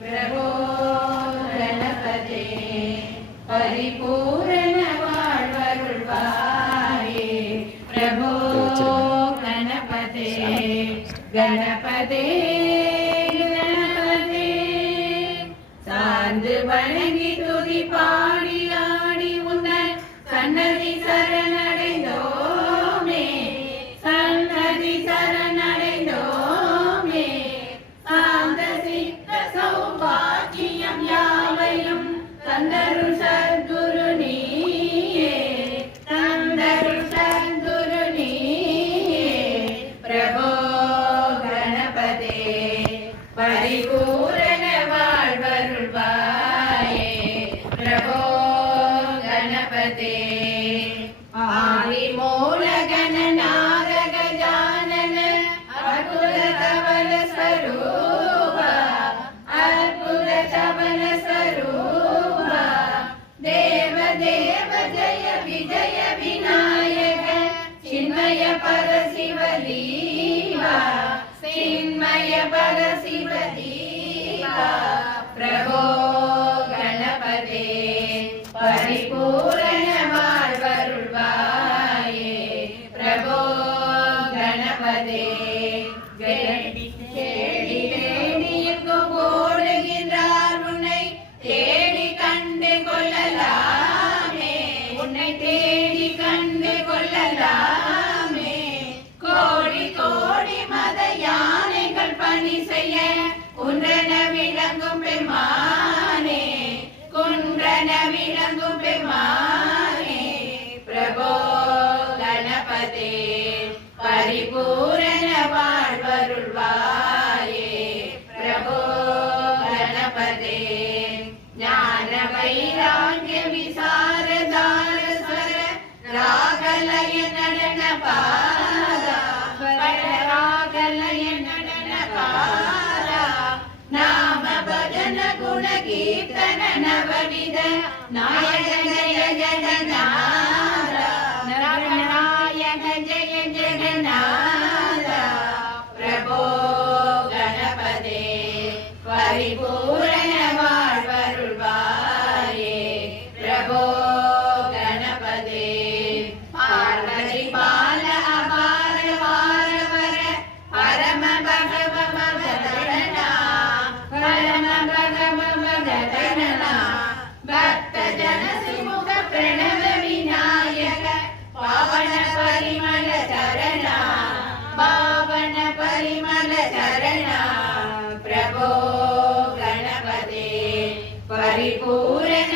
प्रभो गणपते परिपूर्ण வாழ்வருள்வாயே प्रभो गणपते गणपते गणपते சார்ந்து வணங்கி துதி பாடி ஆடி உன்னை சன்னதி சரணடைந்தோமே சன்னதி சரணடைந்தோமே சாந்த சித்த சௌபாக்கியம் யாவையும் தந்தருள் சத்குரு நீயே தந்தருள் சத்குரு நீயே பிரபோ கணபதே பரிபூரண வாழ்வருள்வாயே பிரபோ கணபதே ஆதி மூல கணநாத கஜானன அற்புத தவன ஸ்வரூப அற்புத தவன ஸ்வரூப தேவ தேவ ஜய விஜய விநாயக சின்மய பரசிவலீலா சின்மய பரசிவலீலா பிரபோ கணபதே பரிபூரண வாழ்வருள்வாயே பிரபோ கணபதே தேடி தேடி எங்கும் ஓடுகின்றார் உன்னை தேடி கண்டு கொள்ளலாமே உன்னை தேடி கண்டு கொள்ளலாமே கோடி கோடி மத யானைகள் பணி செய்ய குன்றன விளங்கும் பெருமானே குன்றன விளங்கும் பெருமானே பிரபோ கணபதே பரிபூரண வாழ்வருள்வாயே பிரபோ கணபதே ஞான வைராகிய விசாரதார ஸ்வர ராகலய நடன பாரா ராகலய நடன பாரா நாம பஜன குண கீர்த்தன நவவித நாயக ஜய ஜகநாத நாயக ஜய ஜகநாத பிரபோ கணபதே பரிபூரண வாழ்வருள்வாயே பிரபோ கணபதே பார்வதி பால அபார வாரவர பரம பகவ மகதரணா பரம பகவ மகதரணா பக்த ஜன சுமுக பிரணவ விநாயக பாவன பரிமள சரணா பாவன பரிமள சரணா பிரபோ கணபதே பரிபூரண